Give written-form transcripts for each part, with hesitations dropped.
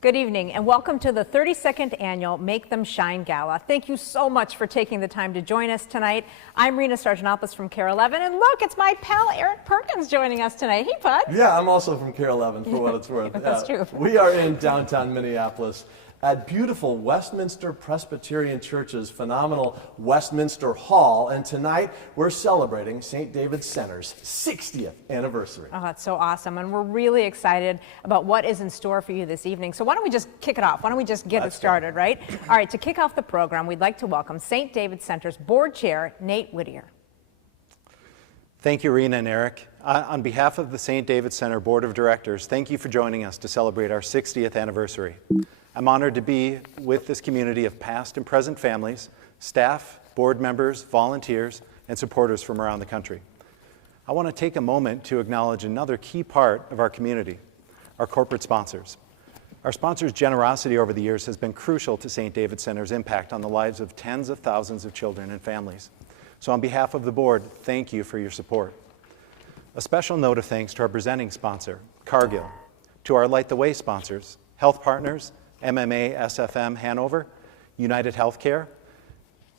Good evening and welcome to the 32nd annual Make Them Shine Gala. Thank you so much for taking the time to join us tonight. I'm Rena Sargentopoulos from KARE 11, and look, it's my pal Eric Perkins joining us tonight. Hey, bud. Yeah, I'm also from KARE 11 for what it's worth. That's true. We are in downtown Minneapolis at beautiful Westminster Presbyterian Church's phenomenal Westminster Hall, and tonight we're celebrating St. David's Center's 60th anniversary. Oh, that's so awesome, and we're really excited about what is in store for you this evening. So why don't we just kick it off? Why don't we just get it started, right? All right, to kick off the program, we'd like to welcome St. David's Center's Board Chair, Nate Whittier. Thank you, Rena and Eric. On behalf of the St. David's Center Board of Directors, thank you for joining us to celebrate our 60th anniversary. I'm honored to be with this community of past and present families, staff, board members, volunteers, and supporters from around the country. I want to take a moment to acknowledge another key part of our community, our corporate sponsors. Our sponsors' generosity over the years has been crucial to St. David's Center's impact on the lives of tens of thousands of children and families. So on behalf of the board, thank you for your support. A special note of thanks to our presenting sponsor, Cargill, to our Light the Way sponsors, Health Partners, MMA SFM Hanover, United Healthcare,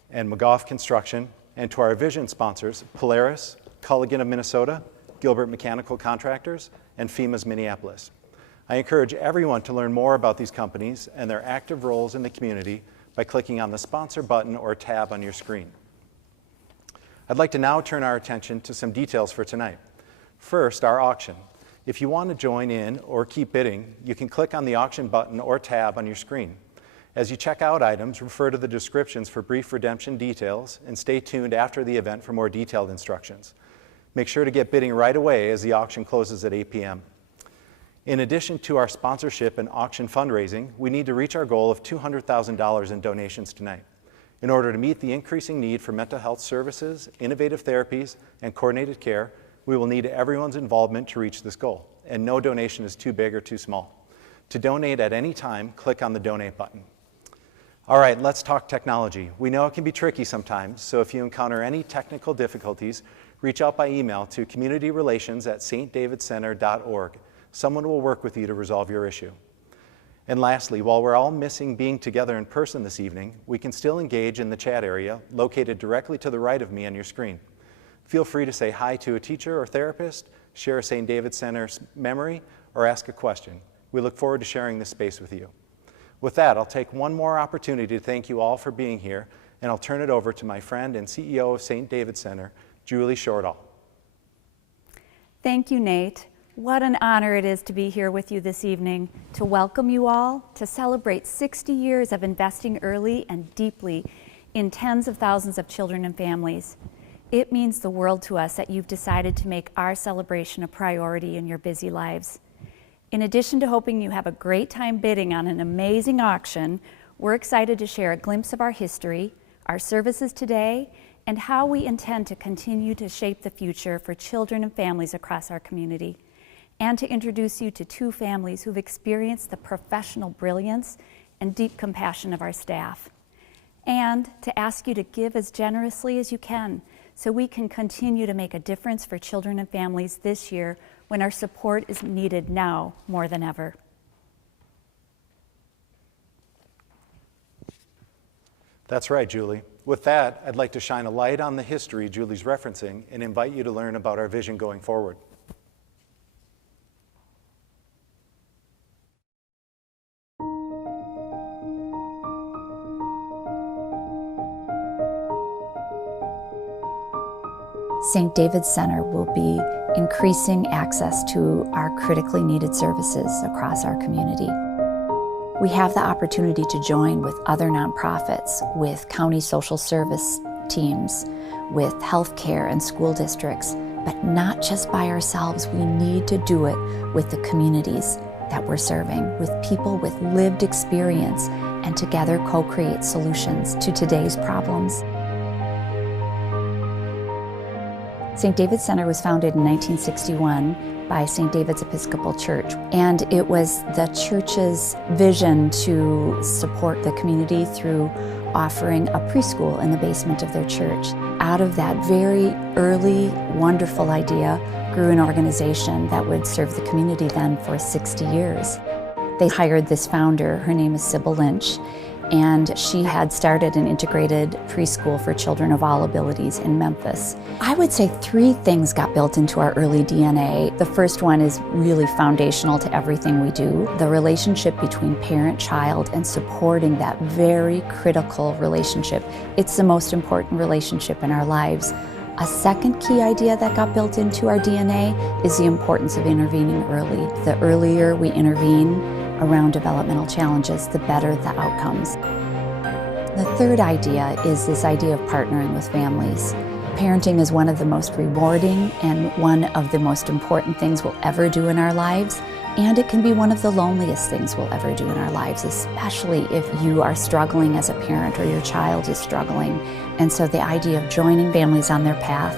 and McGough Construction, and to our vision sponsors, Polaris, Culligan of Minnesota, Gilbert Mechanical Contractors, and FEMA's Minneapolis. I encourage everyone to learn more about these companies and their active roles in the community by clicking on the sponsor button or tab on your screen. I'd like to now turn our attention to some details for tonight. First, our auction. If you want to join in or keep bidding, you can click on the auction button or tab on your screen. As you check out items, refer to the descriptions for brief redemption details and stay tuned after the event for more detailed instructions. Make sure to get bidding right away as the auction closes at 8 p.m. In addition to our sponsorship and auction fundraising, we need to reach our goal of $200,000 in donations tonight. In order to meet the increasing need for mental health services, innovative therapies, and coordinated care, we will need everyone's involvement to reach this goal, and no donation is too big or too small. To donate at any time, click on the donate button. All right, let's talk technology. We know it can be tricky sometimes, so if you encounter any technical difficulties, reach out by email to communityrelations@stdavidcenter.org. Someone will work with you to resolve your issue. And lastly, while we're all missing being together in person this evening, we can still engage in the chat area located directly to the right of me on your screen. Feel free to say hi to a teacher or therapist, share a St. David's Center's memory, or ask a question. We look forward to sharing this space with you. With that, I'll take one more opportunity to thank you all for being here, and I'll turn it over to my friend and CEO of St. David's Center, Julie Shortall. Thank you, Nate. What an honor it is to be here with you this evening, to welcome you all, to celebrate 60 years of investing early and deeply in tens of thousands of children and families. It means the world to us that you've decided to make our celebration a priority in your busy lives. In addition to hoping you have a great time bidding on an amazing auction, we're excited to share a glimpse of our history, our services today, and how we intend to continue to shape the future for children and families across our community, and to introduce you to two families who've experienced the professional brilliance and deep compassion of our staff, and to ask you to give as generously as you can so we can continue to make a difference for children and families this year when our support is needed now more than ever. That's right, Julie. With that, I'd like to shine a light on the history Julie's referencing and invite you to learn about our vision going forward. St. David's Center will be increasing access to our critically needed services across our community. We have the opportunity to join with other nonprofits, with county social service teams, with healthcare and school districts, but not just by ourselves. We need to do it with the communities that we're serving, with people with lived experience, and together co-create solutions to today's problems. St. David's Center was founded in 1961 by St. David's Episcopal Church, and it was the church's vision to support the community through offering a preschool in the basement of their church. Out of that very early, wonderful idea grew an organization that would serve the community then for 60 years. They hired this founder, her name is Sybil Lynch, and she had started an integrated preschool for children of all abilities in Memphis. I would say 3 things got built into our early DNA. The first one is really foundational to everything we do, the relationship between parent-child and supporting that very critical relationship. It's the most important relationship in our lives. A second key idea that got built into our DNA is the importance of intervening early. The earlier we intervene around developmental challenges, the better the outcomes. The third idea is this idea of partnering with families. Parenting is one of the most rewarding and one of the most important things we'll ever do in our lives, and it can be one of the loneliest things we'll ever do in our lives, especially if you are struggling as a parent or your child is struggling. And so the idea of joining families on their path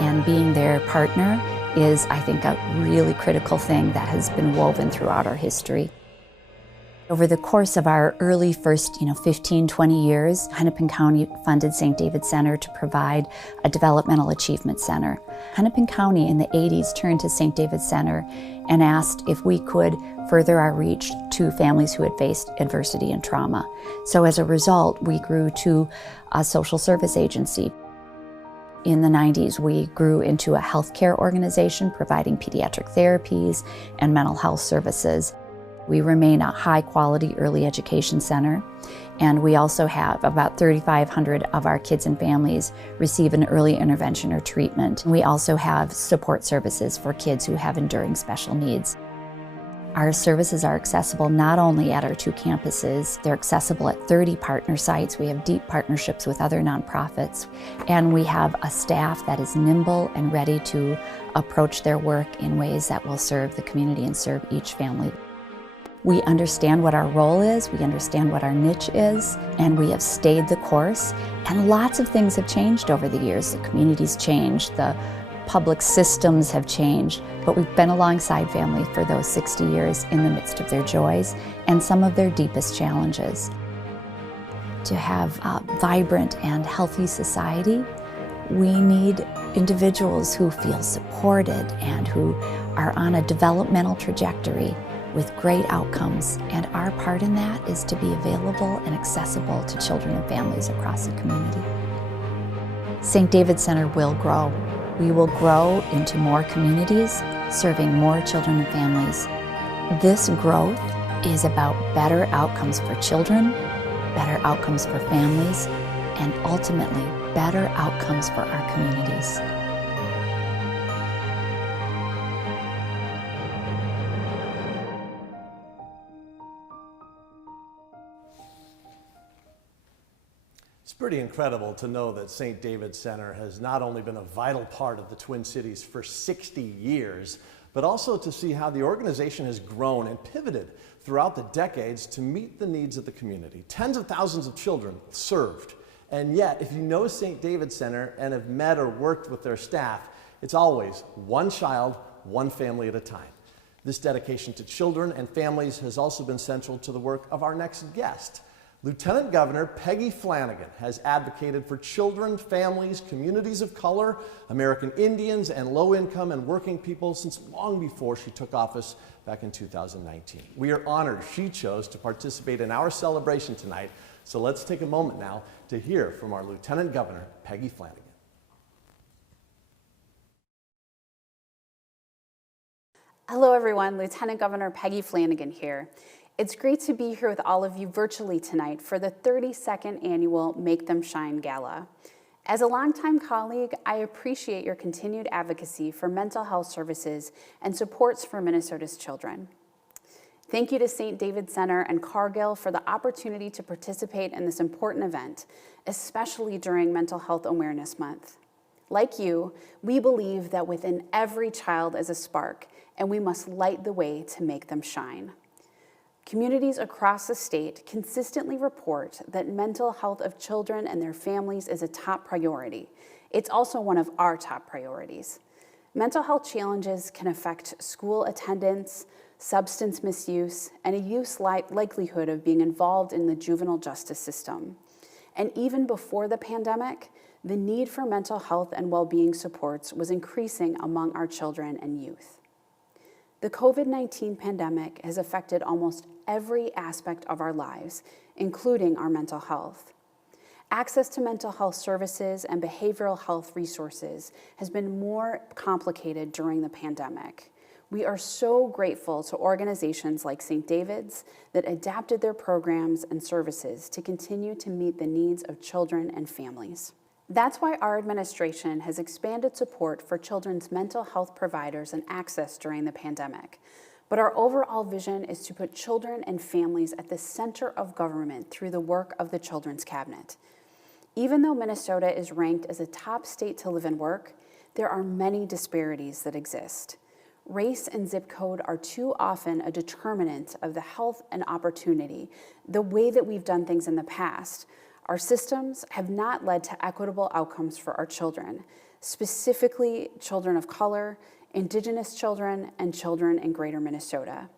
and being their partner is, I think, a really critical thing that has been woven throughout our history. Over the course of our early first 15, 20 years, Hennepin County funded St. David Center to provide a developmental achievement center. Hennepin County in the 80s turned to St. David Center and asked if we could further our reach to families who had faced adversity and trauma. So as a result, we grew to a social service agency. In the 90s, we grew into a healthcare organization providing pediatric therapies and mental health services. We remain a high-quality early education center, and we also have about 3,500 of our kids and families receive an early intervention or treatment. We also have support services for kids who have enduring special needs. Our services are accessible not only at our 2 campuses, they're accessible at 30 partner sites. We have deep partnerships with other nonprofits, and we have a staff that is nimble and ready to approach their work in ways that will serve the community and serve each family. We understand what our role is, we understand what our niche is, and we have stayed the course. And lots of things have changed over the years. The community's changed, the public systems have changed, but we've been alongside family for those 60 years in the midst of their joys and some of their deepest challenges. To have a vibrant and healthy society, we need individuals who feel supported and who are on a developmental trajectory with great outcomes, and our part in that is to be available and accessible to children and families across the community. St. David Center will grow. We will grow into more communities, serving more children and families. This growth is about better outcomes for children, better outcomes for families, and ultimately better outcomes for our communities. It's pretty incredible to know that St. David Center has not only been a vital part of the Twin Cities for 60 years, but also to see how the organization has grown and pivoted throughout the decades to meet the needs of the community. Tens of thousands of children served. And yet, if you know St. David Center and have met or worked with their staff, it's always one child, one family at a time. This dedication to children and families has also been central to the work of our next guest. Lieutenant Governor Peggy Flanagan has advocated for children, families, communities of color, American Indians, and low-income and working people since long before she took office back in 2019. We are honored she chose to participate in our celebration tonight, so let's take a moment now to hear from our Lieutenant Governor Peggy Flanagan. Hello everyone, Lieutenant Governor Peggy Flanagan here. It's great to be here with all of you virtually tonight for the 32nd annual Make Them Shine Gala. As a longtime colleague, I appreciate your continued advocacy for mental health services and supports for Minnesota's children. Thank you to St. David Center and Cargill for the opportunity to participate in this important event, especially during Mental Health Awareness Month. Like you, we believe that within every child is a spark, and we must light the way to make them shine. Communities across the state consistently report that mental health of children and their families is a top priority. It's also one of our top priorities. Mental health challenges can affect school attendance, substance misuse, and a youth's likelihood of being involved in the juvenile justice system. And even before the pandemic, the need for mental health and well-being supports was increasing among our children and youth. The COVID-19 pandemic has affected almost every aspect of our lives, including our mental health. Access to mental health services and behavioral health resources has been more complicated during the pandemic. We are so grateful to organizations like St. David's that adapted their programs and services to continue to meet the needs of children and families. That's why our administration has expanded support for children's mental health providers and access during the pandemic. But our overall vision is to put children and families at the center of government through the work of the Children's Cabinet. Even though Minnesota is ranked as a top state to live and work, there are many disparities that exist. Race and zip code are too often a determinant of the health and opportunity, the way that we've done things in the past. Our systems have not led to equitable outcomes for our children, specifically children of color, Indigenous children, and children in Greater Minnesota.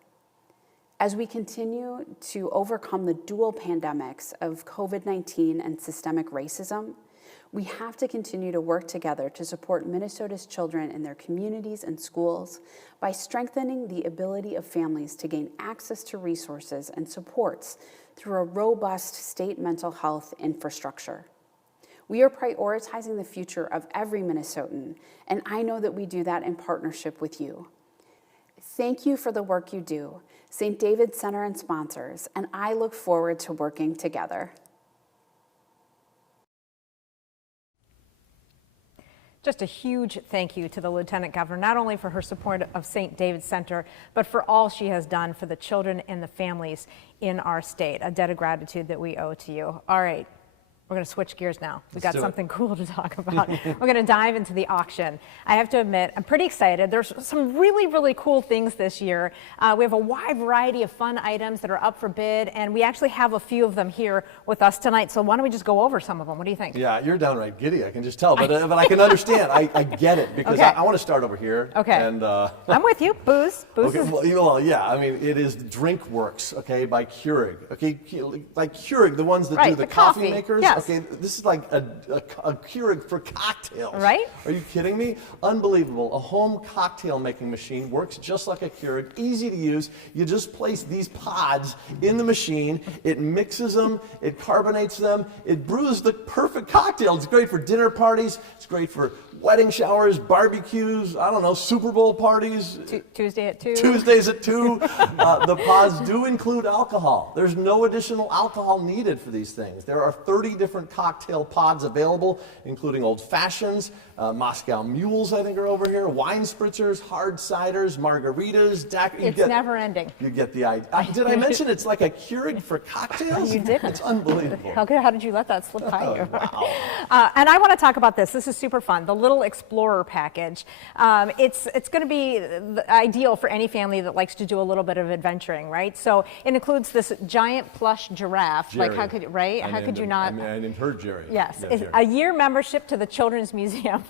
As we continue to overcome the dual pandemics of COVID-19 and systemic racism, we have to continue to work together to support Minnesota's children in their communities and schools by strengthening the ability of families to gain access to resources and supports through a robust state mental health infrastructure. We are prioritizing the future of every Minnesotan, and I know that we do that in partnership with you. Thank you for the work you do, St. David's Center and sponsors, and I look forward to working together. Just a huge thank you to the Lieutenant Governor, not only for her support of St. David's Center, but for all she has done for the children and the families in our state. A debt of gratitude that we owe to you. All right. We're going to switch gears now. We've got something cool to talk about. We're going to dive into the auction. I have to admit, I'm pretty excited. There's some really, really cool things this year. We have a wide variety of fun items that are up for bid, and we actually have a few of them here with us tonight. So why don't we just go over some of them? What do you think? Yeah, you're downright giddy. I can just tell, but I can understand. I get it because Okay. I want to start over here. Okay. And I'm with you. Booze. okay, Is well, yeah. I mean, it is Drink Works, okay, by Keurig. Okay, like Keurig, the ones that Right, do the the coffee coffee. makers. Yes. Okay, this is like a Keurig for cocktails. Right? Are you kidding me? Unbelievable. A home cocktail making machine works just like a Keurig, easy to use. You just place these pods in the machine. It mixes them, it carbonates them, it brews the perfect cocktail. It's great for dinner parties. It's great for wedding showers, barbecues, I don't know, Super Bowl parties. Tuesday at 2. Tuesdays at 2. The pods do include alcohol. There's no additional alcohol needed for these things. There are 30 different cocktail pods available, including old fashions, Moscow mules, I think, are over here, wine spritzers, hard ciders, margaritas, It's never ending. You get the idea. Did I mention it's like a Keurig for cocktails? You did. It's unbelievable. How did you let that slip by you? Wow. And I want to talk about this. This is super fun. The Little Explorer package. It's going to be ideal for any family that likes to do a little bit of adventuring, right? So it includes this giant plush giraffe. Jerry. Like, how could you not? I named her Jerry. Yes, Yeah, it's Jerry. a year membership to the Children's Museum,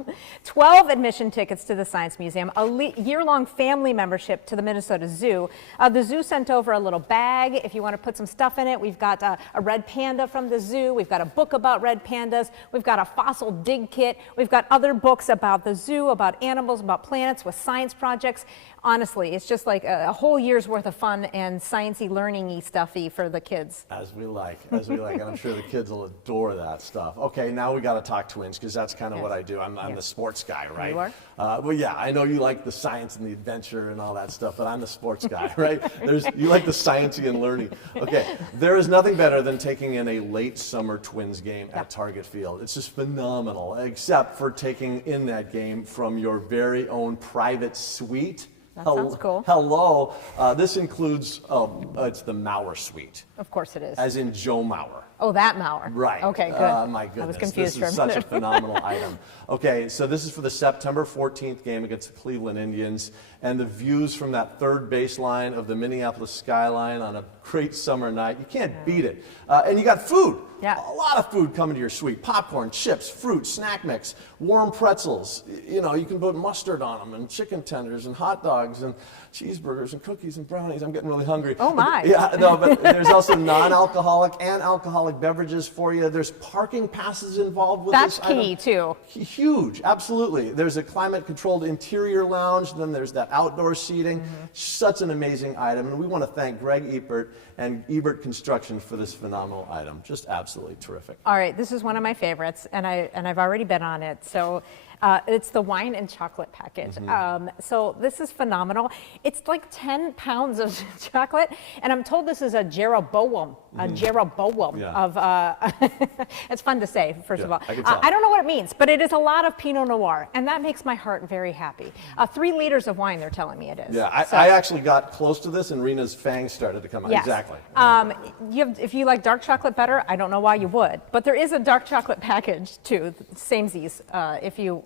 12 admission tickets to the Science Museum, a year-long family membership to the Minnesota Zoo. The zoo sent over a little bag if you want to put some stuff in it. We've got a red panda from the zoo. We've got a book about red pandas. We've got a fossil dig kit. We've got other books about the zoo, about animals, about planets with science projects. Honestly, it's just like a whole year's worth of fun and sciencey, learning-y stuffy for the kids. As we like. And I'm sure the kids will adore that stuff. Okay, now we got to talk twins because that's kind of what I do. I'm the sports guy, right? You are? Well, yeah, I know you like the science and the adventure and all that stuff, but I'm the sports guy, right? You like the sciencey and learning. Okay, there is nothing better than taking in a late summer twins game at Target Field. It's just phenomenal, except for taking in that game from your very own private suite. That sounds cool. Hello. This includes, it's the Mauer suite. Of course it is. As in Joe Mauer. Oh, that Mauer. Right. Okay, good. My goodness. I was confused This is for a such a minute. phenomenal item. Okay, so this is for the September 14th game against the Cleveland Indians. And the views from that third baseline of the Minneapolis skyline on a great summer night, you can't beat it. And you got food. Yeah. A lot of food coming to your suite. Popcorn, chips, fruit, snack mix, warm pretzels. You know, you can put mustard on them and chicken tenders and hot dogs. dogs and cheeseburgers and cookies and brownies. I'm getting really hungry. Oh, my. Yeah, no, but there's also non-alcoholic and alcoholic beverages for you. There's parking passes involved with That's this key, item. too. Huge, absolutely. There's a climate-controlled interior lounge, then there's that outdoor seating. Such an amazing item, and we want to thank Greg Ebert and Ebert Construction for this phenomenal item. Just absolutely terrific. All right, this is one of my favorites, and I've already been on it. So it's the wine and chocolate package. So this is phenomenal. It's like 10 pounds of chocolate, and I'm told this is a Jeroboam, Yeah. of. It's fun to say, first of Yeah, all. I can tell. I don't know what it means, but it is a lot of Pinot Noir, and that makes my heart very happy. 3 liters of wine, they're telling me it is. Yeah, So- I actually got close to this, and Rena's fangs started to come out. Yes. Exactly. If you like dark chocolate better, I don't know why you would, but there is a dark chocolate package too, samesies.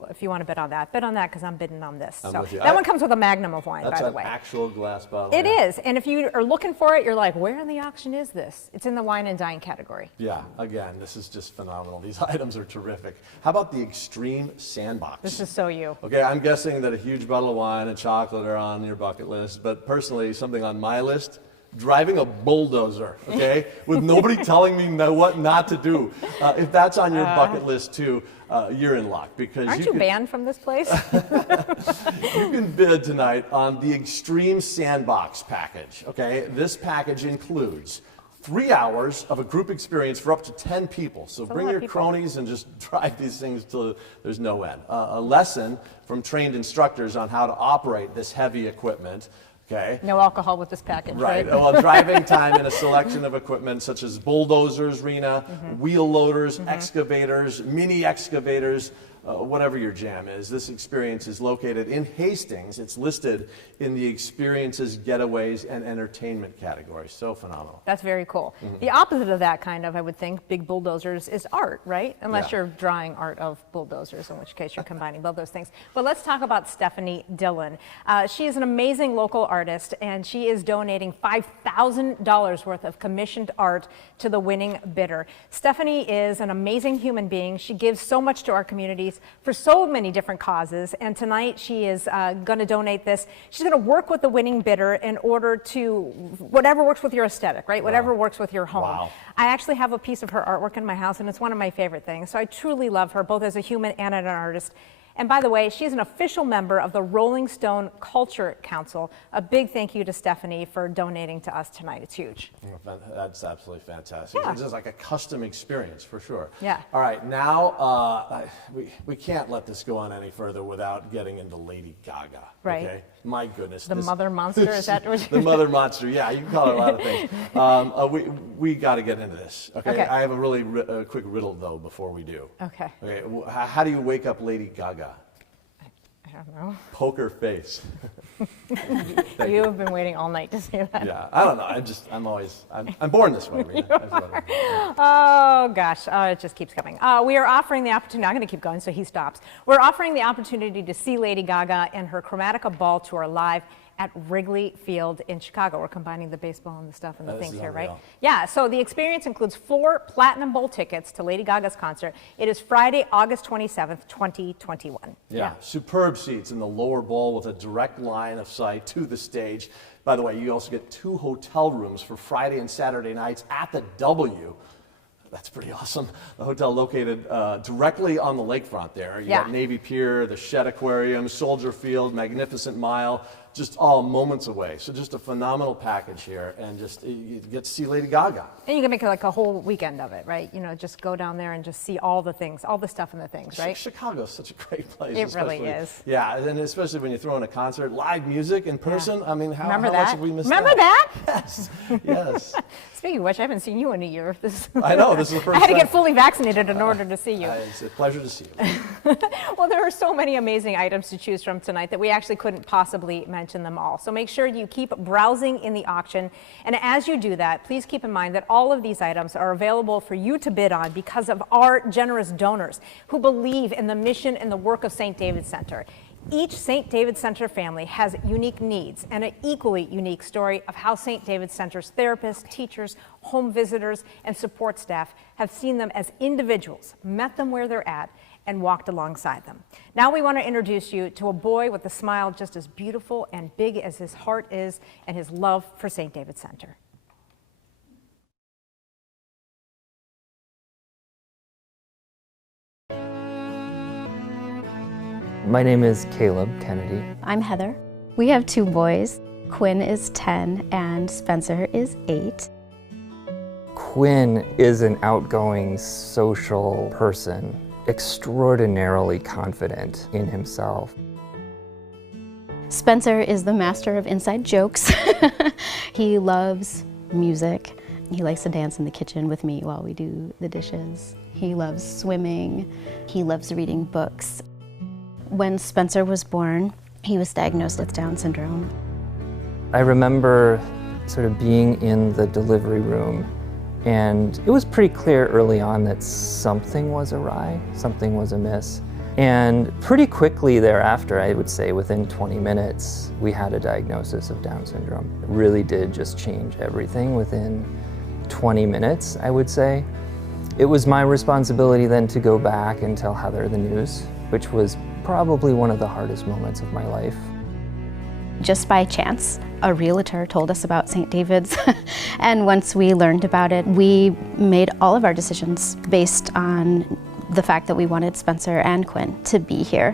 If you want to bet on that because I'm bidding on this. I'm So with you. that one comes with a magnum of wine, That's by the an way. actual glass bottle. It yeah. is, and if you are looking for it, you're like, where in the auction is this? It's in the wine and dine category. Yeah, again, this is just phenomenal. These items are terrific. How about the Extreme Sandbox? This is so you. Okay, I'm guessing that a huge bottle of wine and chocolate are on your bucket list, but personally, something on my list, driving a bulldozer, okay, with nobody telling me what not to do. If that's on your bucket list too, you're in luck because Aren't you can, banned from this place? you can bid tonight on the Extreme Sandbox package, okay? This package includes 3 hours of a group experience for up to 10 people. So a bring lot your of people. cronies and just drive these things till there's no end. A lesson from trained instructors on how to operate this heavy equipment. Okay. No alcohol with this package, Right. right? Well, driving time in a selection of equipment such as bulldozers, Rena, wheel loaders, excavators, mini excavators, whatever your jam is. This experience is located in Hastings. It's listed in the experiences, getaways, and entertainment category. So phenomenal. That's very cool. The opposite of that kind of, I would think, big bulldozers is art, right? Unless Yeah. you're drawing art of bulldozers, in which case you're combining both those things. But let's talk about Stephanie Dillon. She is an amazing local artist, and she is donating $5,000 worth of commissioned art to the winning bidder. Stephanie is an amazing human being. She gives so much to our communities for so many different causes, and tonight she is going to donate this. She's going to work with the winning bidder in order to, whatever works with your aesthetic, right? Whatever works with your home. Wow. I actually have a piece of her artwork in my house, and it's one of my favorite things. So I truly love her, both as a human and as an artist. And by the way, she's an official member of the Rolling Stone Culture Council. A big thank you to Stephanie for donating to us tonight. It's huge. That's absolutely fantastic. Yeah. It's just like a custom experience for sure. Yeah. All right, now we can't let this go on any further without getting into Lady Gaga. Right. Okay? My goodness. The mother monster, is that what The mother monster? Yeah, you can call it a lot of things. We got to get into this. Okay. Okay. I have a really quick riddle though before we do. Okay. Okay. How do you wake up Lady Gaga? I don't know. Poker face. You have been waiting all night to say that. Yeah. I don't know. I'm born this way. Rena. That's what it is. Oh, gosh. It just keeps coming. We are offering the opportunity. I'm going to keep going so he stops. We're offering the opportunity to see Lady Gaga and her Chromatica Ball Tour live at Wrigley Field in Chicago. We're combining the baseball and the stuff and the This things is here, right? unreal. Yeah, so the experience includes 4 Platinum Bowl tickets to Lady Gaga's concert. It is Friday, August 27th, 2021. Yeah, superb seats in the lower bowl with a direct line of sight to the stage. By the way, you also get 2 hotel rooms for Friday and Saturday nights at the W. That's pretty awesome. The hotel located directly on the lakefront there. You got Navy Pier, the Shed Aquarium, Soldier Field, Magnificent Mile, just all moments away. So just a phenomenal package here, and just you get to see Lady Gaga. And you can make it like a whole weekend of it, right? You know, just go down there and just see all the things, all the stuff and the things, right? Chicago's such a great place. It really especially- is. Yeah, and especially when you throw in a concert, live music in person. I mean, how Remember much that? have we missed Remember that? Yes, yes. Speaking of which, I haven't seen you in a year. I know, this is the first I had to time. get fully vaccinated in order to see you. It's a pleasure to see you. Well, there are so many amazing items to choose from tonight that we actually couldn't possibly mention them all. So make sure you keep browsing in the auction. And as you do that, please keep in mind that all of these items are available for you to bid on because of our generous donors who believe in the mission and the work of St. David's Center. Each St. David's Center family has unique needs and an equally unique story of how St. David's Center's therapists, teachers, home visitors, and support staff have seen them as individuals, met them where they're at, and walked alongside them. Now we want to introduce you to a boy with a smile just as beautiful and big as his heart is and his love for St. David's Center. My name is Caleb Kennedy. I'm Heather. We have 2 boys. Quinn is 10 and Spencer is 8. Quinn is an outgoing, social person, extraordinarily confident in himself. Spencer is the master of inside jokes. He loves music. He likes to dance in the kitchen with me while we do the dishes. He loves swimming. He loves reading books. When Spencer was born, he was diagnosed with Down syndrome. I remember sort of being in the delivery room, and it was pretty clear early on that something was awry, something was amiss. And pretty quickly thereafter, I would say within 20 minutes, we had a diagnosis of Down syndrome. It really did just change everything within 20 minutes, I would say. It was my responsibility then to go back and tell Heather the news, which was probably one of the hardest moments of my life. Just by chance, a realtor told us about St. David's, and once we learned about it, we made all of our decisions based on the fact that we wanted Spencer and Quinn to be here.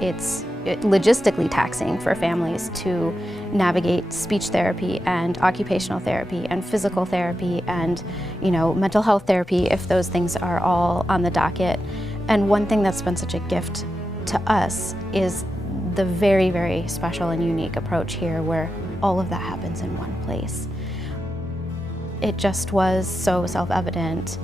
It's logistically taxing for families to navigate speech therapy and occupational therapy and physical therapy and, mental health therapy if those things are all on the docket. And one thing that's been such a gift to us is the very, very special and unique approach here where all of that happens in one place. It just was so self-evident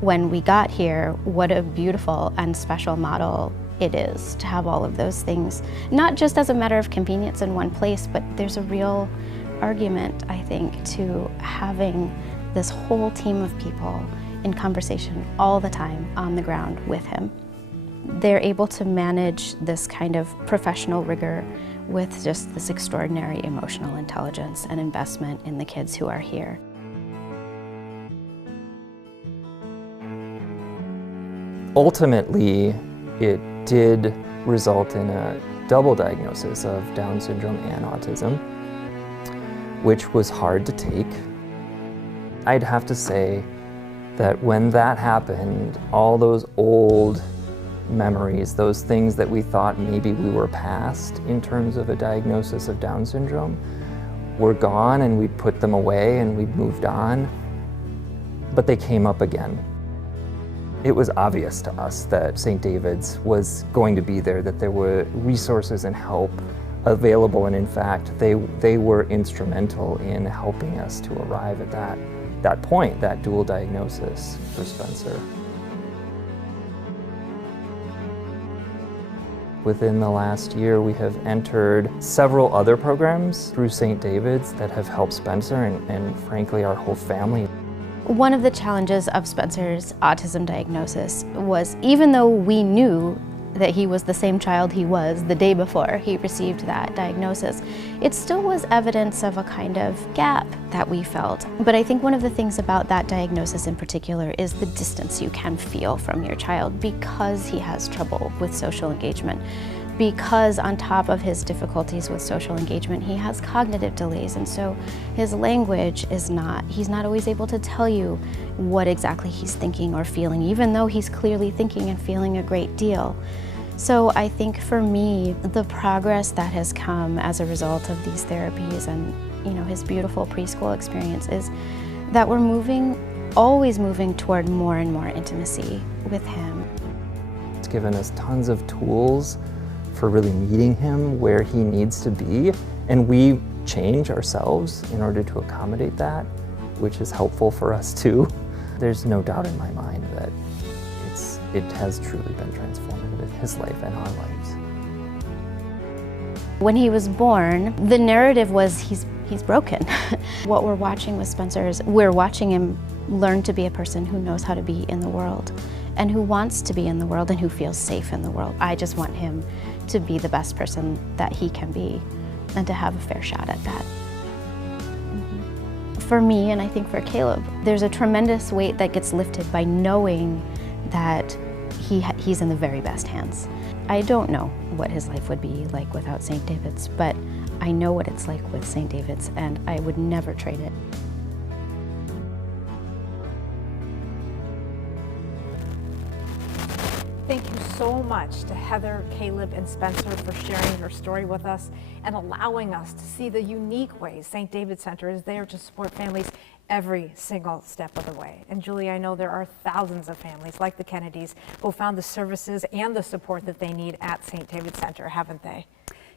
when we got here what a beautiful and special model it is to have all of those things, not just as a matter of convenience in one place, but there's a real argument, I think, to having this whole team of people in conversation all the time on the ground with him. They're able to manage this kind of professional rigor with just this extraordinary emotional intelligence and investment in the kids who are here. Ultimately, it did result in a double diagnosis of Down syndrome and autism, which was hard to take. I'd have to say that when that happened, all those old memories, those things that we thought maybe we were past in terms of a diagnosis of Down syndrome, were gone, and we'd put them away and we'd moved on, but they came up again. It was obvious to us that St. David's was going to be there, that there were resources and help available, and in fact, they were instrumental in helping us to arrive at that point, that dual diagnosis for Spencer. Within the last year, we have entered several other programs through St. David's that have helped Spencer and frankly our whole family. One of the challenges of Spencer's autism diagnosis was, even though we knew that he was the same child he was the day before he received that diagnosis, it still was evidence of a kind of gap that we felt. But I think one of the things about that diagnosis in particular is the distance you can feel from your child because he has trouble with social engagement. Because on top of his difficulties with social engagement, he has cognitive delays, and so his language is he's not always able to tell you what exactly he's thinking or feeling, even though he's clearly thinking and feeling a great deal. So I think for me, the progress that has come as a result of these therapies and his beautiful preschool experience is that we're always moving toward more and more intimacy with him. It's given us tons of tools for really meeting him where he needs to be, and we change ourselves in order to accommodate that, which is helpful for us too. There's no doubt in my mind that it has truly been transformative in his life and our lives. When he was born, the narrative was he's broken. What we're watching with Spencer is we're watching him learn to be a person who knows how to be in the world and who wants to be in the world and who feels safe in the world. I just want him to be the best person that he can be and to have a fair shot at that. For me, and I think for Caleb, there's a tremendous weight that gets lifted by knowing that he's in the very best hands. I don't know what his life would be like without St. David's, but I know what it's like with St. David's, and I would never trade it. Thank you so much to Heather, Caleb, and Spencer for sharing your story with us and allowing us to see the unique ways St. David's Center is there to support families every single step of the way. And Julie, I know there are thousands of families like the Kennedys who found the services and the support that they need at St. David's Center, haven't they?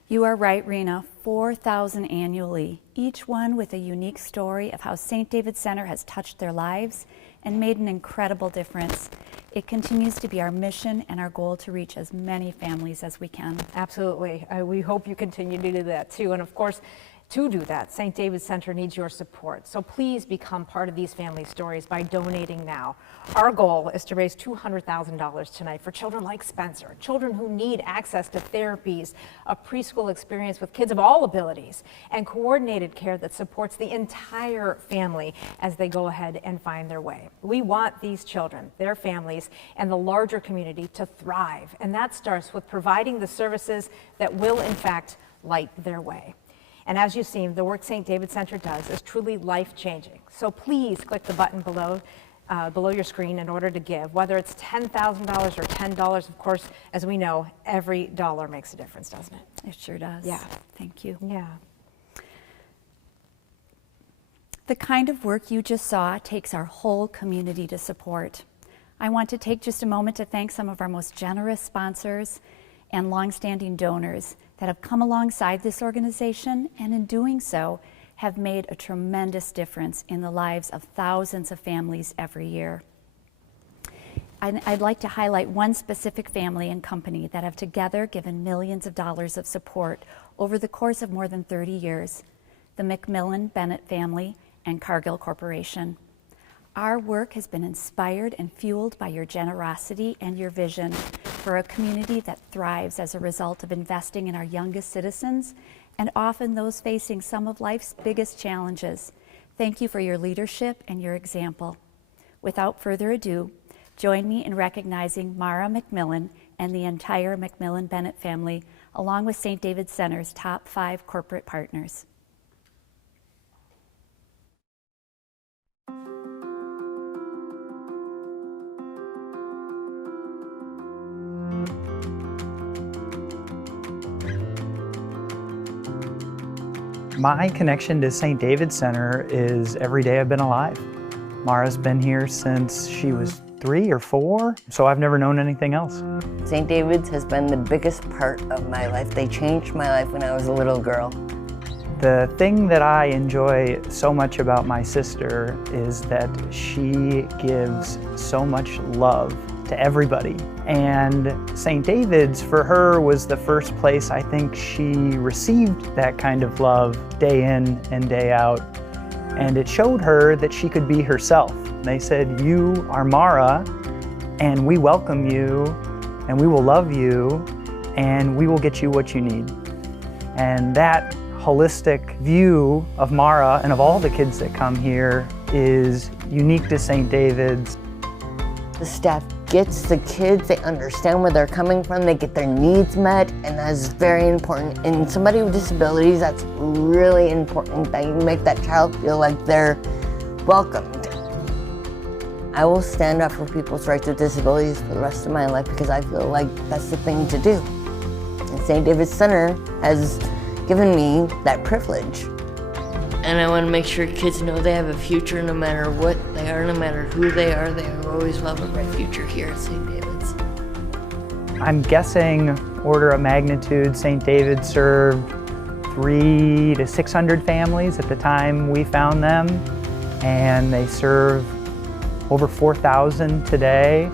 You are right, Rena. 4,000 annually, each one with a unique story of how St. David's Center has touched their lives and made an incredible difference. It continues to be our mission and our goal to reach as many families as we can. Absolutely. We hope you continue to do that too. And of course, to do that, St. David's Center needs your support. So please become part of these family stories by donating now. Our goal is to raise $200,000 tonight for children like Spencer, children who need access to therapies, a preschool experience with kids of all abilities, and coordinated care that supports the entire family as they go ahead and find their way. We want these children, their families, and the larger community to thrive. And that starts with providing the services that will, in fact, light their way. And as you've seen, the work St. David's Center does is truly life-changing. So please click the button below your screen in order to give, whether it's $10,000 or $10. Of course, as we know, every dollar makes a difference, doesn't it? It sure does. Yeah. Thank you. Yeah. The kind of work you just saw takes our whole community to support. I want to take just a moment to thank some of our most generous sponsors and longstanding donors that have come alongside this organization, and in doing so have made a tremendous difference in the lives of thousands of families every year. I'd like to highlight one specific family and company that have together given millions of dollars of support over the course of more than 30 years, the McMillan Bennett family and Cargill Corporation. Our work has been inspired and fueled by your generosity and your vision for a community that thrives as a result of investing in our youngest citizens and often those facing some of life's biggest challenges. Thank you for your leadership and your example. Without further ado, join me in recognizing Mara McMillan and the entire McMillan Bennett family, along with St. David's Center's top 5 corporate partners. My connection to St. David's Center is every day I've been alive. Mara's been here since she was 3 or 4, so I've never known anything else. St. David's has been the biggest part of my life. They changed my life when I was a little girl. The thing that I enjoy so much about my sister is that she gives so much love to everybody. And St. David's for her was the first place I think she received that kind of love day in and day out. And it showed her that she could be herself. They said, "You are Mara, and we welcome you, and we will love you, and we will get you what you need." And that holistic view of Mara and of all the kids that come here is unique to St. David's. The staff gets the kids, they understand where they're coming from, they get their needs met, and that's very important. And somebody with disabilities, that's really important that you make that child feel like they're welcomed. I will stand up for people's rights with disabilities for the rest of my life because I feel like that's the thing to do. And St. David's Center has given me that privilege. And I want to make sure kids know they have a future no matter what they are, no matter who they are always will have a bright future here at St. David's. I'm guessing order of magnitude, St. David's served 300 to 600 families at the time we found them, and they serve over 4,000 today.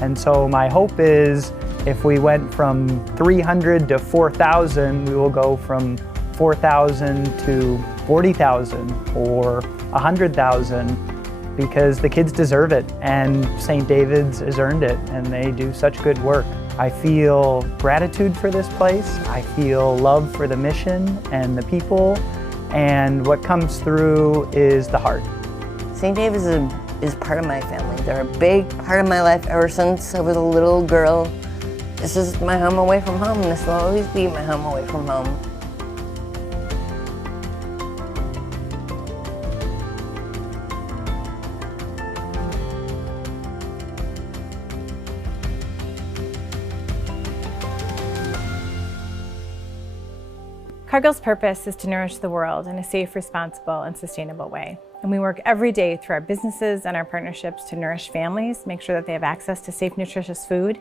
And so my hope is if we went from 300 to 4,000, we will go from 4,000 to 40,000 or 100,000, because the kids deserve it, and St. David's has earned it, and they do such good work. I feel gratitude for this place. I feel love for the mission and the people, and what comes through is the heart. St. David's is part of my family. They're a big part of my life ever since I was a little girl. This is my home away from home, and this will always be my home away from home. Cargill's purpose is to nourish the world in a safe, responsible, and sustainable way. And we work every day through our businesses and our partnerships to nourish families, make sure that they have access to safe, nutritious food.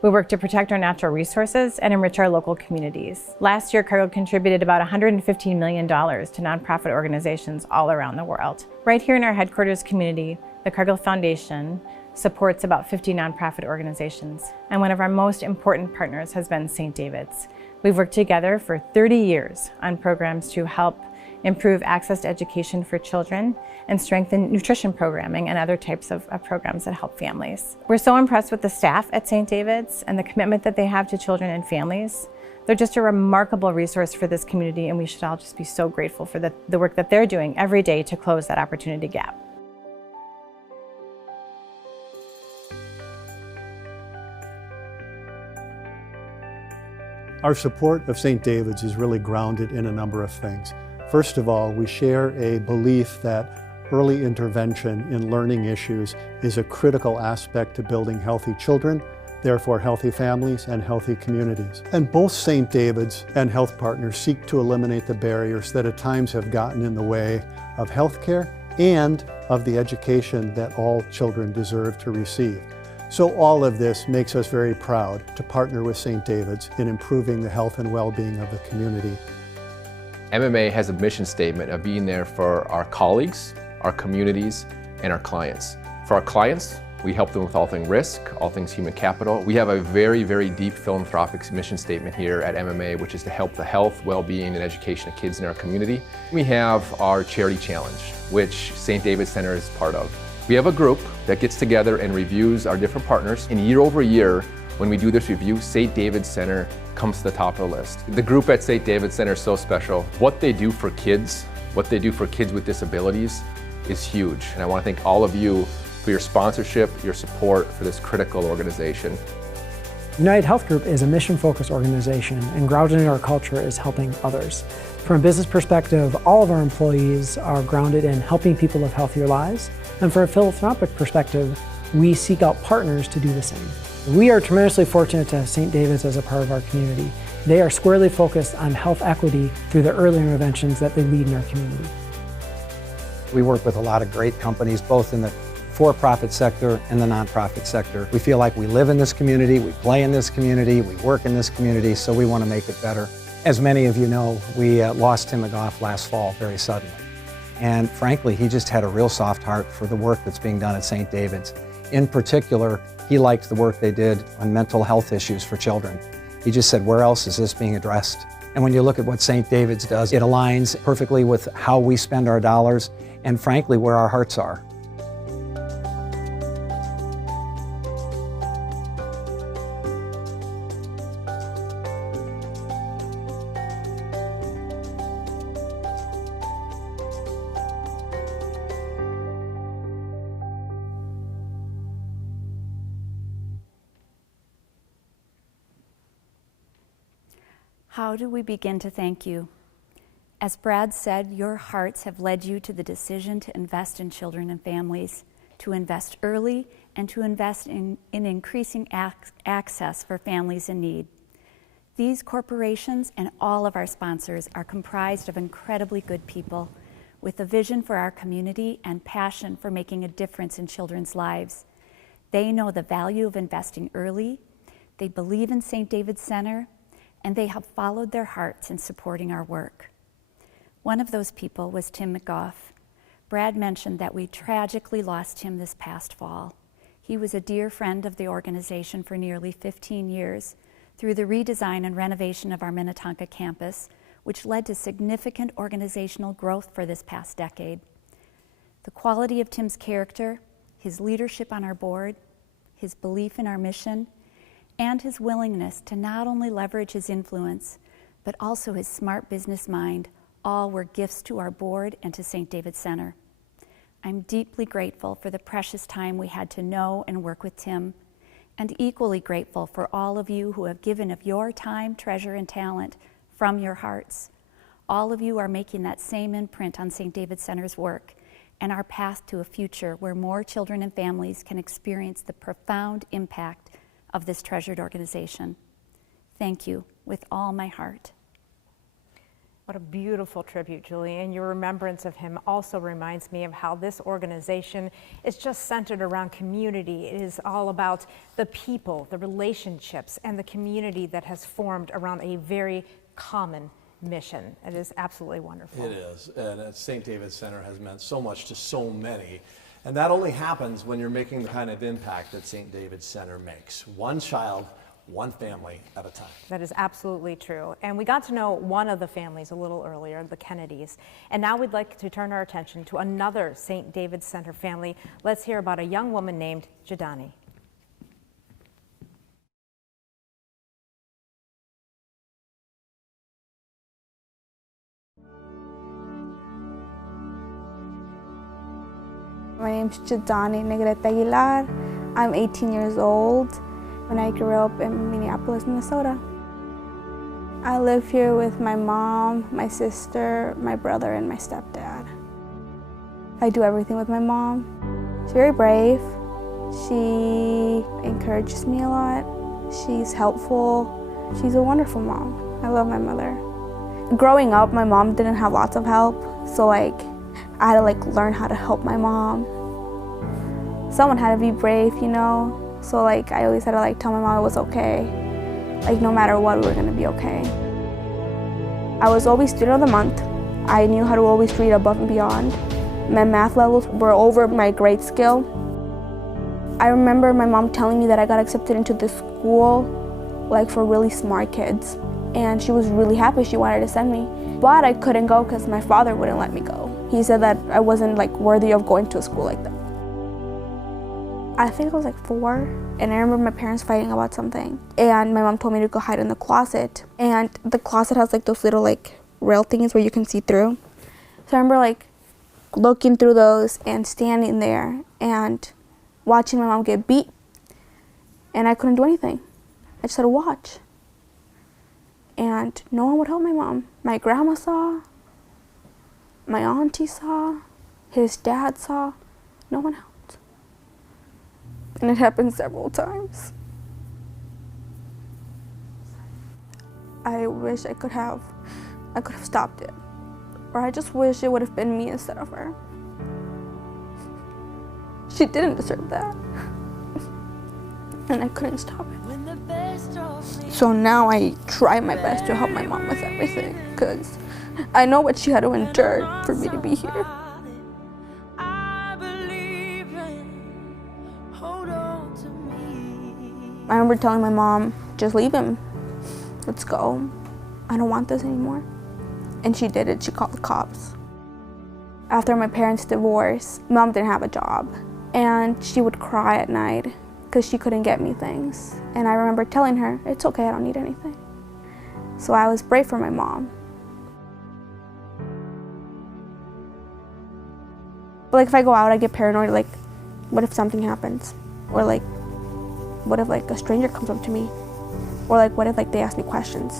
We work to protect our natural resources and enrich our local communities. Last year, Cargill contributed about $115 million to nonprofit organizations all around the world. Right here in our headquarters community, the Cargill Foundation supports about 50 nonprofit organizations. And one of our most important partners has been St. David's. We've worked together for 30 years on programs to help improve access to education for children and strengthen nutrition programming and other types of programs that help families. We're so impressed with the staff at St. David's and the commitment that they have to children and families. They're just a remarkable resource for this community, and we should all just be so grateful for the work that they're doing every day to close that opportunity gap. Our support of St. David's is really grounded in a number of things. First of all, we share a belief that early intervention in learning issues is a critical aspect to building healthy children, therefore healthy families and healthy communities. And both St. David's and health partners seek to eliminate the barriers that at times have gotten in the way of healthcare and of the education that all children deserve to receive. So all of this makes us very proud to partner with St. David's in improving the health and well-being of the community. MMA has a mission statement of being there for our colleagues, our communities, and our clients. For our clients, we help them with all things risk, all things human capital. We have a very, very deep philanthropic mission statement here at MMA, which is to help the health, well-being, and education of kids in our community. We have our charity challenge, which St. David's Center is part of. We have a group that gets together and reviews our different partners. And year over year, when we do this review, St. David's Center comes to the top of the list. The group at St. David's Center is so special. What they do for kids with disabilities is huge. And I want to thank all of you for your sponsorship, your support for this critical organization. United Health Group is a mission-focused organization, and grounded in our culture is helping others. From a business perspective, all of our employees are grounded in helping people live healthier lives. And from a philanthropic perspective, we seek out partners to do the same. We are tremendously fortunate to have St. David's as a part of our community. They are squarely focused on health equity through the early interventions that they lead in our community. We work with a lot of great companies, both in the for-profit sector and the nonprofit sector. We feel like we live in this community, we play in this community, we work in this community, so we want to make it better. As many of you know, we lost Tim McGough last fall very suddenly. And frankly, he just had a real soft heart for the work that's being done at St. David's. In particular, he liked the work they did on mental health issues for children. He just said, where else is this being addressed? And when you look at what St. David's does, it aligns perfectly with how we spend our dollars and frankly, where our hearts are. How do we begin to thank you? As Brad said, your hearts have led you to the decision to invest in children and families, to invest early, and to invest in increasing access for families in need. These corporations and all of our sponsors are comprised of incredibly good people with a vision for our community and passion for making a difference in children's lives. They know the value of investing early, they believe in St. David's Center, and they have followed their hearts in supporting our work. One of those people was Tim McGough. Brad mentioned that we tragically lost him this past fall. He was a dear friend of the organization for nearly 15 years through the redesign and renovation of our Minnetonka campus, which led to significant organizational growth for this past decade. The quality of Tim's character, his leadership on our board, his belief in our mission, and his willingness to not only leverage his influence, but also his smart business mind, all were gifts to our board and to St. David's Center. I'm deeply grateful for the precious time we had to know and work with Tim, and equally grateful for all of you who have given of your time, treasure, and talent from your hearts. All of you are making that same imprint on St. David's Center's work and our path to a future where more children and families can experience the profound impact of this treasured organization. Thank you with all my heart. What a beautiful tribute, Julie, and your remembrance of him also reminds me of how this organization is just centered around community. It is all about the people, the relationships, and the community that has formed around a very common mission. It is absolutely wonderful. It is, and St. David's Center has meant so much to so many. And that only happens when you're making the kind of impact that St. David's Center makes. One child, one family at a time. That is absolutely true. And we got to know one of the families a little earlier, the Kennedys. And now we'd like to turn our attention to another St. David's Center family. Let's hear about a young woman named Jadani. My name's Jadani Negrete Aguilar. I'm 18 years old, and I grew up in Minneapolis, Minnesota. I live here with my mom, my sister, my brother, and my stepdad. I do everything with my mom. She's very brave. She encourages me a lot. She's helpful. She's a wonderful mom. I love my mother. Growing up, my mom didn't have lots of help, so I had to learn how to help my mom. Someone had to be brave, you know? So I always had to tell my mom it was okay. No matter what, we were gonna be okay. I was always student of the month. I knew how to always read above and beyond. My math levels were over my grade scale. I remember my mom telling me that I got accepted into this school for really smart kids. And she was really happy. She wanted to send me. But I couldn't go because my father wouldn't let me go. He said that I wasn't worthy of going to a school like that. I think I was 4, and I remember my parents fighting about something. And my mom told me to go hide in the closet. And the closet has those little rail things where you can see through. So I remember looking through those and standing there and watching my mom get beat. And I couldn't do anything. I just had to watch. And no one would help my mom. My grandma saw, my auntie saw, his dad saw, no one helped. And it happened several times. I wish I could have stopped it. Or I just wish it would have been me instead of her. She didn't deserve that. And I couldn't stop it. So now I try my best to help my mom with everything, because I know what she had to endure for me to be here. I remember telling my mom, just leave him. Let's go. I don't want this anymore. And she did it. She called the cops. After my parents' divorce, Mom didn't have a job. And she would cry at night because she couldn't get me things. And I remember telling her, it's okay, I don't need anything. So I was brave for my mom. But if I go out, I get paranoid, what if something happens? Or what if a stranger comes up to me? Or what if they ask me questions?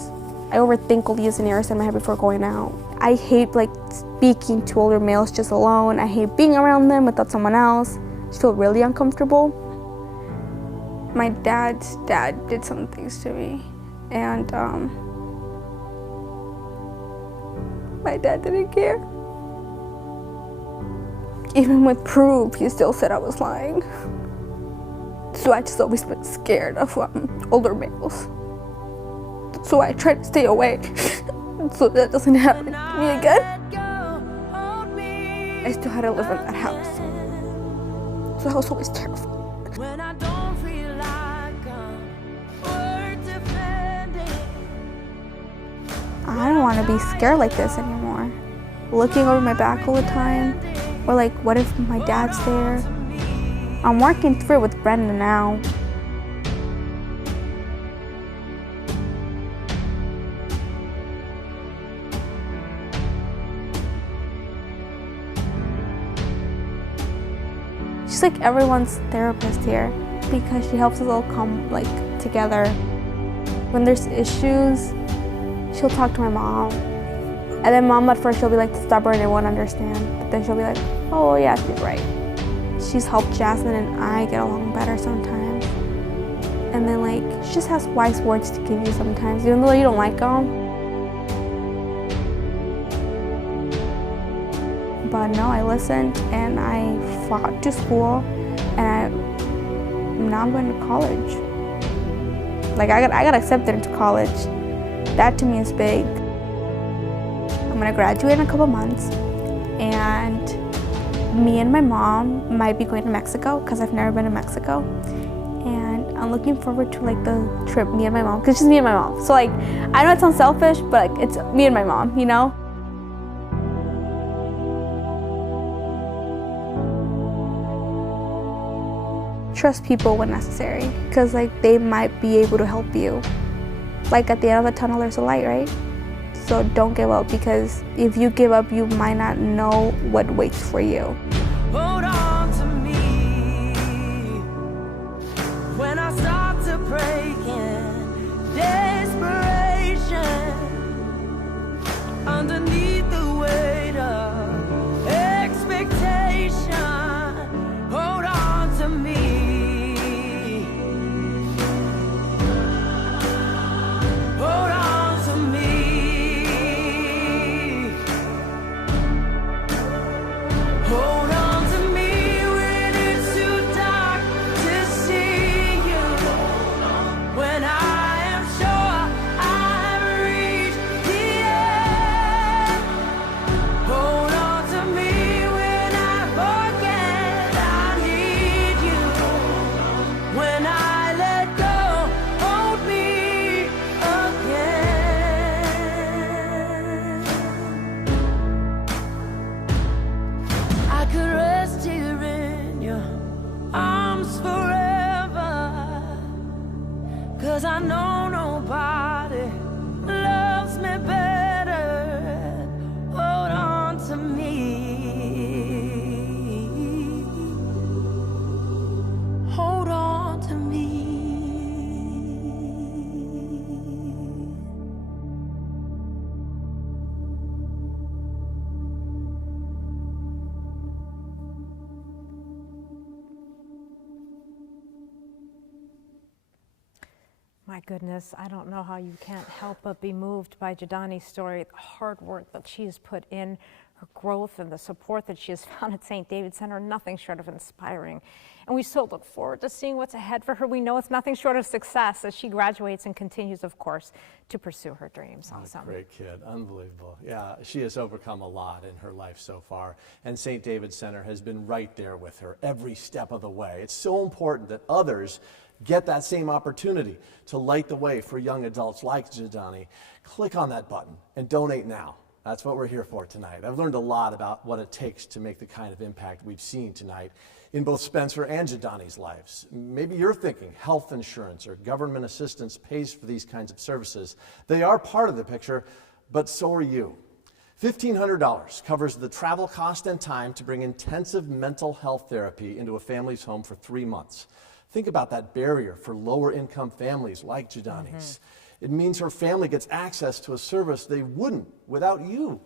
I overthink all these scenarios in my head before going out. I hate speaking to older males just alone. I hate being around them without someone else. I just feel really uncomfortable. My dad's dad did some things to me, and my dad didn't care. Even with proof, he still said I was lying. So I just always been scared of older males. So I try to stay away so that doesn't happen to me again. I still had to live in that house. So I was always terrified. I don't want to be scared like this anymore. Looking over my back all the time, Or like, what if my dad's there? I'm working through it with Brenda now. She's like everyone's therapist here because she helps us all come like together. When there's issues, she'll talk to my mom. And then mom at first she'll be like stubborn and won't understand. But then she'll be like, oh yeah, she's right. She's helped Jasmine and I get along better sometimes. And then like, she just has wise words to give you sometimes, even though you don't like them. But no, I listened and I fought to school and now I'm going to college. Like I got accepted into college. That to me is big. I'm gonna graduate in a couple months and me and my mom might be going to Mexico because I've never been to Mexico. And I'm looking forward to like the trip, me and my mom, because it's just me and my mom. So like, I know it sounds selfish, but like, it's me and my mom, you know? Trust people when necessary, because like they might be able to help you. Like at the end of the tunnel, there's a light, right? So don't give up, because if you give up, you might not know what waits for you. Hold on to me when I start to break in desperation underneath the weight of expectation. Hold on to me. Hold on to me. Hold on to me when it's too dark to see you. When I am sure I've reached the end. Hold on to me when I forget I need you. When I let go, hold me again. I could rest here in your arms forever, 'cause I know nobody loves me better. Hold on to me. Hold on to me. My goodness, I don't know how you can't help but be moved by Jadani's story, the hard work that she has put in, her growth and the support that she has found at St. David Center, nothing short of inspiring. And we so look forward to seeing what's ahead for her. We know it's nothing short of success as she graduates and continues, of course, to pursue her dreams. Awesome. Great kid, unbelievable. Yeah, she has overcome a lot in her life so far, and St. David Center has been right there with her every step of the way. It's so important that others get that same opportunity to light the way for young adults like Jadani. Click on that button and donate now. That's what we're here for tonight. I've learned a lot about what it takes to make the kind of impact we've seen tonight in both Spencer and Jadani's lives. Maybe you're thinking health insurance or government assistance pays for these kinds of services. They are part of the picture, but so are you. $1,500 covers the travel cost and time to bring intensive mental health therapy into a family's home for 3 months. Think about that barrier for lower income families like Jadani's. It means her family gets access to a service they wouldn't without you.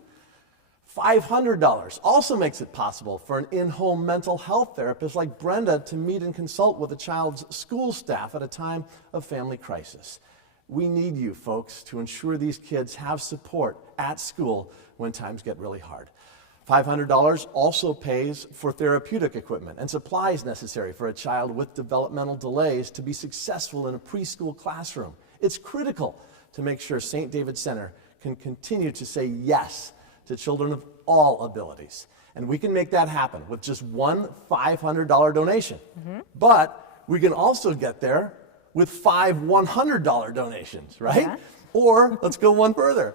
$500 also makes it possible for an in-home mental health therapist like Brenda to meet and consult with a child's school staff at a time of family crisis. We need you, folks, to ensure these kids have support at school when times get really hard. $500 also pays for therapeutic equipment and supplies necessary for a child with developmental delays to be successful in a preschool classroom. It's critical to make sure St. David Center can continue to say yes to children of all abilities. And we can make that happen with just one $500 donation. But we can also get there with 5 $100 donations, right? Or let's go one further.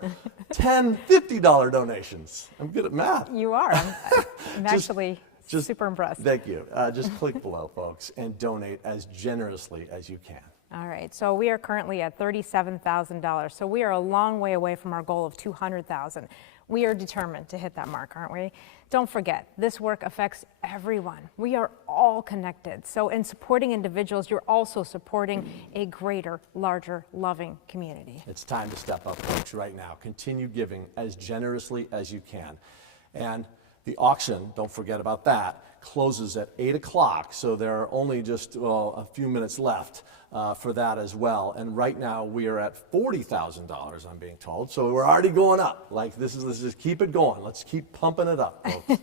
10 $50 donations. I'm good at math. You are. I'm actually super impressed. Thank you. Just click below, folks, and donate as generously as you can. All right, so we are currently at $37,000. So we are a long way away from our goal of $200,000. We are determined to hit that mark, aren't we? Don't forget, this work affects everyone. We are all connected. So in supporting individuals, you're also supporting a greater, larger, loving community. It's time to step up, folks, right now. Continue giving as generously as you can. And the auction, don't forget about that, closes at 8 o'clock, so there are only just a few minutes left for that as well. And right now we are at $40,000, I'm being told, so we're already going up. Like let's just keep it going. Let's keep pumping it up, folks.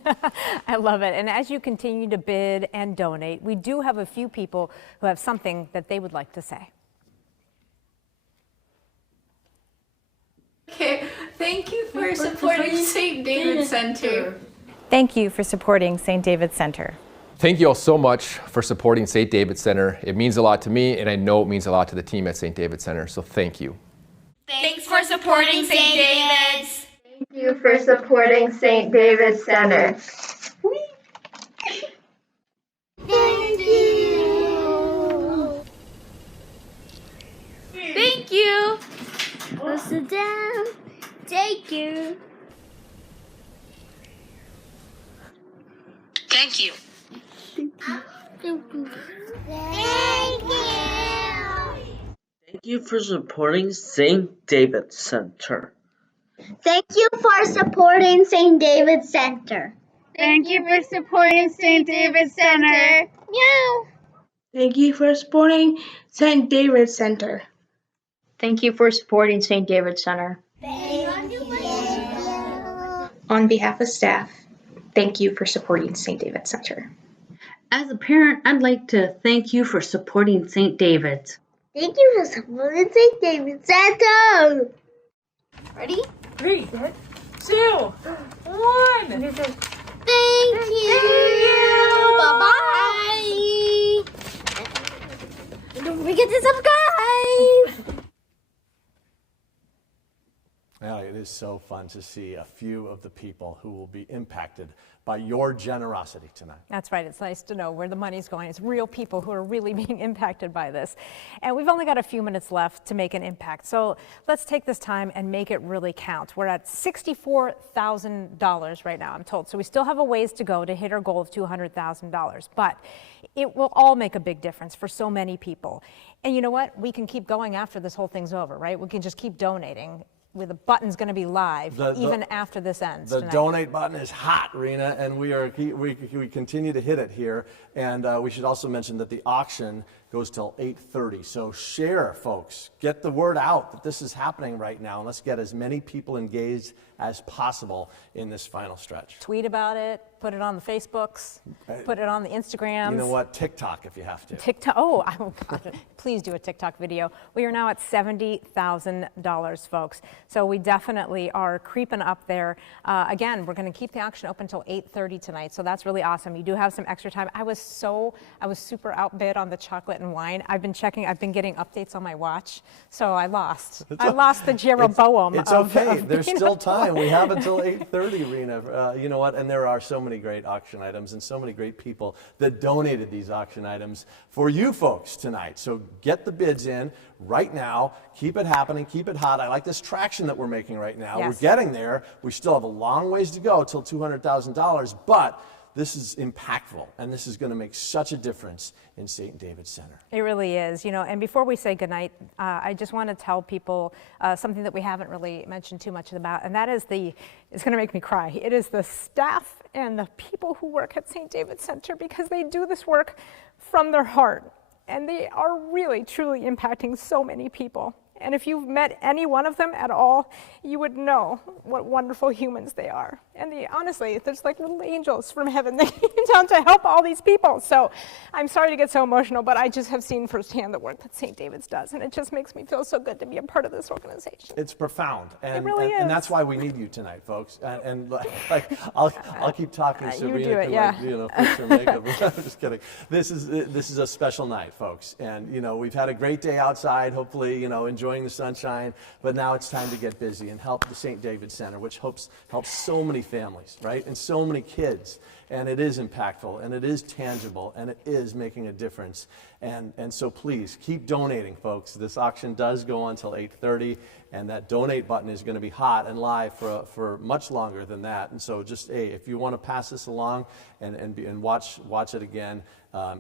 I love it. And as you continue to bid and donate, we do have a few people who have something that they would like to say. Okay, thank you for supporting St. David Center. Thank you for supporting St. David Center. Thank you all so much for supporting St. David Center. It means a lot to me, and I know it means a lot to the team at St. David Center, so thank you. Thanks for supporting St. David's. Thank you for supporting St. David Center. Thank you. Thank you. Go sit down. Thank you. Thank you. Thank you. Thank you for supporting St. David Center. Thank you for supporting St. David Center. Thank you for supporting St. David Center. Meow. Thank you for supporting St. David Center. Thank you for supporting St. David Center. On behalf of staff, thank you for supporting St. David Center. As a parent, I'd like to thank you for supporting St. David's. Thank you for supporting St. David Center. Ready? 3, 2, 1. Thank you. Bye-bye. And don't forget to subscribe. Yeah, it is so fun to see a few of the people who will be impacted by your generosity tonight. That's right. It's nice to know where the money's going. It's real people who are really being impacted by this. And we've only got a few minutes left to make an impact. So let's take this time and make it really count. We're at $64,000 right now, I'm told. So we still have a ways to go to hit our goal of $200,000. But it will all make a big difference for so many people. And you know what? We can keep going after this whole thing's over, right? We can just keep donating. The button's going to be live even after this ends. The tonight. donate button is hot, Rena, and we continue to hit it here. And we should also mention that the auction goes till 8:30. So share, folks. Get the word out that this is happening right now. And let's get as many people engaged as possible in this final stretch. Tweet about it. Put it on the Facebooks. Put it on the Instagrams. You know what? TikTok if you have to. TikTok. Oh, please do a TikTok video. We are now at $70,000, folks. So we definitely are creeping up there. Again, we're going to keep the auction open until 8:30 tonight. So that's really awesome. You do have some extra time. I was super outbid on the chocolate and wine. I've been checking. I've been getting updates on my watch. So I lost. I lost the Jeroboam. It's okay. There's still time. We have until 8:30, Rena. You know what? And there are so many great auction items and so many great people that donated these auction items for you folks tonight. So get the bids in right now. Keep it happening. Keep it hot. I like this traction that we're making right now. Yes. We're getting there. We still have a long ways to go till $200,000, but this is impactful, and this is going to make such a difference in St. David's Center. It really is, you know, and before we say goodnight, I just want to tell people something that we haven't really mentioned too much about, and that is it's going to make me cry. It is the staff and the people who work at St. David's Center, because they do this work from their heart, and they are really, truly impacting so many people. And if you've met any one of them at all, you would know what wonderful humans they are. And honestly, there's like little angels from heaven that came down to help all these people. So I'm sorry to get so emotional, but I just have seen firsthand the work that St. David's does. And it just makes me feel so good to be a part of this organization. It's profound. And, it really is. And that's why we need you tonight, folks. And I'll keep talking so Rena can fix her makeup. I'm just kidding. This is a special night, folks. And, you know, we've had a great day outside. Hopefully, you know, enjoy enjoying the sunshine, but now it's time to get busy and help the St. David Center, which helps so many families, right, and so many kids. And it is impactful, and it is tangible, and it is making a difference. And so please, keep donating, folks. This auction does go on until 8:30, and that donate button is going to be hot and live for much longer than that. And so just, hey, if you want to pass this along and watch it again,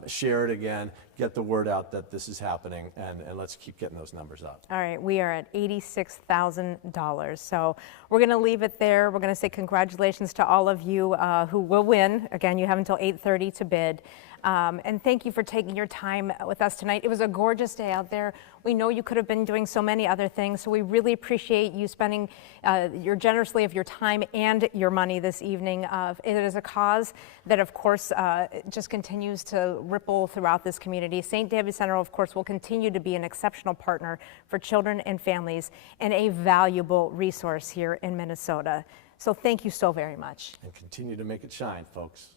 share it again, get the word out that this is happening, and let's keep getting those numbers up. All right, we are at $86,000. So we're going to leave it there. We're going to say congratulations to all of you who will win. Again, you have until 8:30 to bid. And thank you for taking your time with us tonight. It was a gorgeous day out there. We know you could have been doing so many other things, so we really appreciate you spending generously of your time and your money this evening. It is a cause that, of course, just continues to ripple throughout this community. St. David Center, of course, will continue to be an exceptional partner for children and families and a valuable resource here in Minnesota. So thank you so very much. And continue to make it shine, folks.